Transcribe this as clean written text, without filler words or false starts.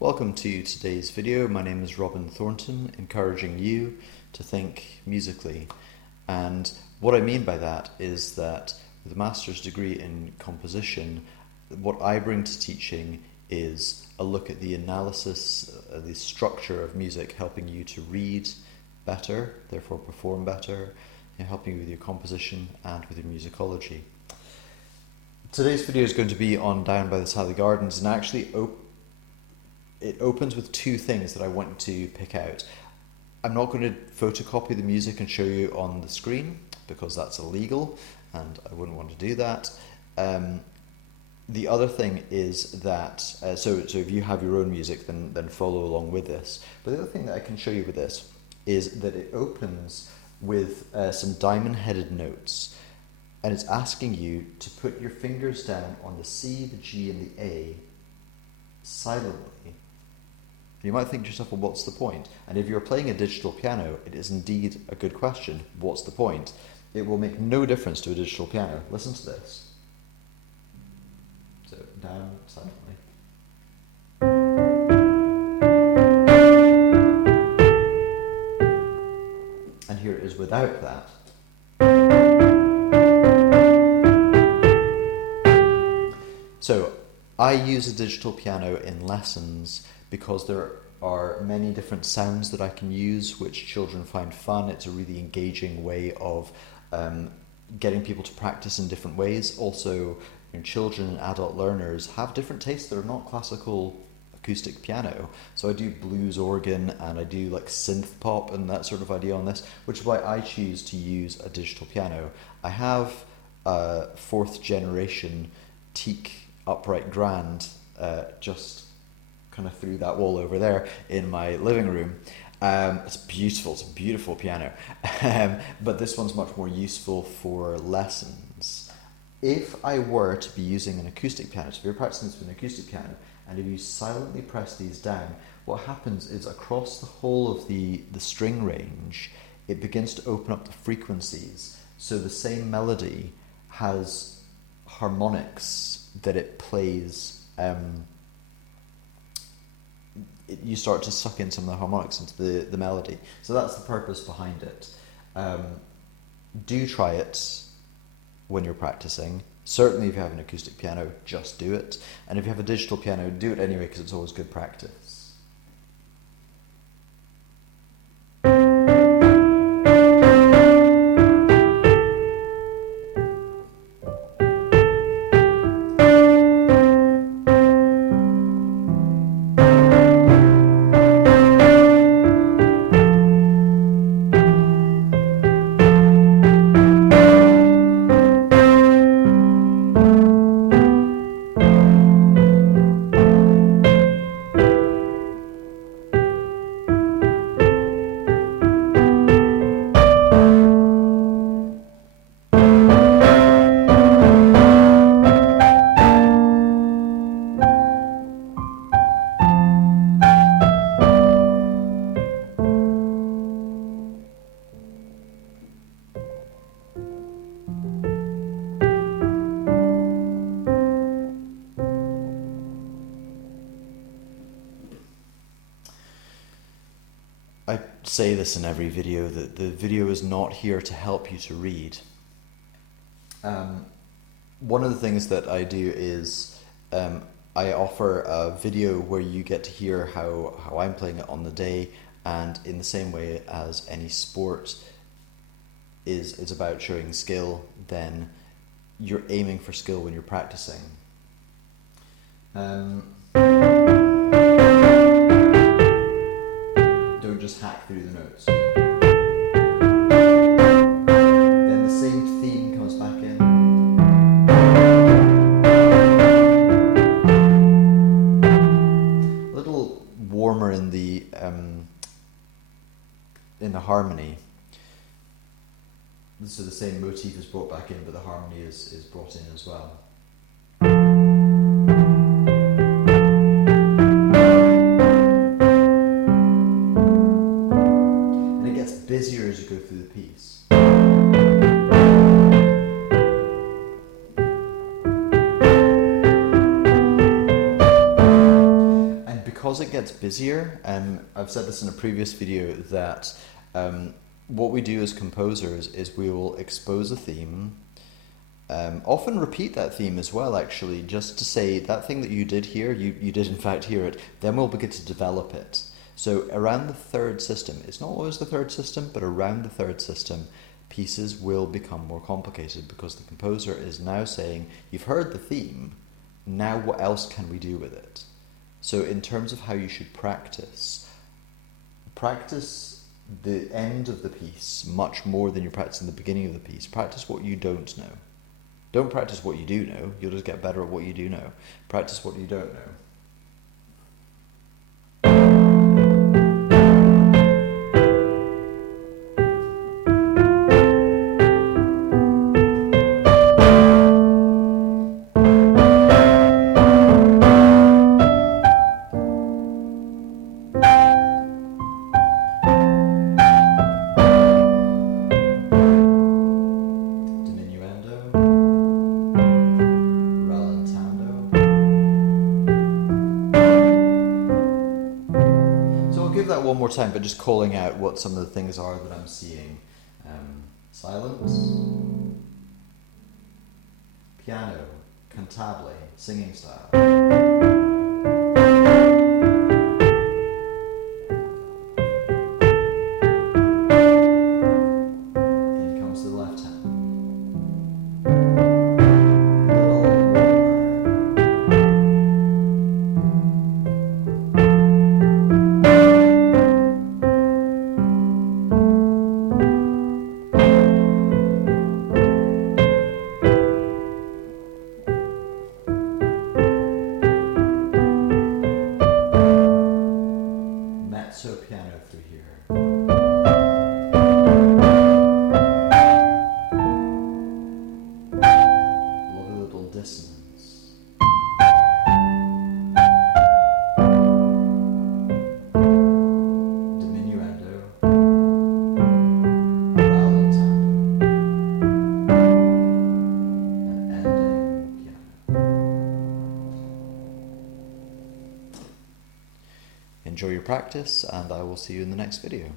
Welcome to today's video. My name is Robin Thornton, encouraging you to think musically. And what I mean by that is that with a master's degree in composition, what I bring to teaching is a look at the analysis, the structure of music, helping you to read better, therefore perform better, helping you with your composition and with your musicology. Today's video is going to be on Down by the Salley Gardens, and actually it opens with two things that I want to pick out. I'm not going to photocopy the music and show you on the screen because that's illegal and I wouldn't want to do that. The other thing is that, so if you have your own music, then follow along with this. But the other thing that I can show you with this is that it opens with some diamond-headed notes, and it's asking you to put your fingers down on the C, the G, and the A silently. You might think to yourself, well, what's the point? And if you're playing a digital piano, it is indeed a good question. What's the point? It will make no difference to a digital piano. Listen to this. So, down silently. And here it is without that. So, I use a digital piano in lessons because there are many different sounds that I can use which children find fun. It's a really engaging way of getting people to practice in different ways. Also, children and adult learners have different tastes that are not classical acoustic piano. So I do blues organ and I do like synth pop and that sort of idea on this, which is why I choose to use a digital piano. I have a 4th generation teak upright grand just kind of through that wall over there in my living room. It's beautiful, it's a beautiful piano, but this one's much more useful for lessons. If I were to be using an acoustic piano, so if you're practicing this with an acoustic piano, and if you silently press these down, what happens is across the whole of the string range, it begins to open up the frequencies, so the same melody has harmonics that it plays. You start to suck in some of the harmonics into the melody. So that's the purpose behind it. Do try it when you're practicing. Certainly if you have an acoustic piano, just do it. And if you have a digital piano, do it anyway because it's always good practice. I say this in every video, that the video is not here to help you to read. One of the things that I do is I offer a video where you get to hear how I'm playing it on the day, and in the same way as any sport is about showing skill, then you're aiming for skill when you're practicing. Don't just hack through the notes. Then the same theme comes back in. A little warmer in the harmony. So the same motif is brought back in, but the harmony is brought in as well. Busier as you go through the piece. And because because it gets busier, I've said this in a previous video, that what we do as composers is we will expose a theme, often repeat that theme as well, actually, just to say that thing that you did here, you did in fact hear it, then we'll begin to develop it. So around the third system, it's not always the third system, but around the third system, pieces will become more complicated because the composer is now saying, you've heard the theme, now what else can we do with it? So in terms of how you should practice the end of the piece much more than you're practicing the beginning of the piece. Practice what you don't know. Don't practice what you do know, you'll just get better at what you do know. Practice what you don't know. One more time, but just calling out what some of the things are that I'm seeing. Silence, piano, cantabile, singing style. In comes the left hand. Piano through here. Lovely little dissonance. Diminuendo. Rallentando. And ending piano. Enjoy your practice, and I will see you in the next video.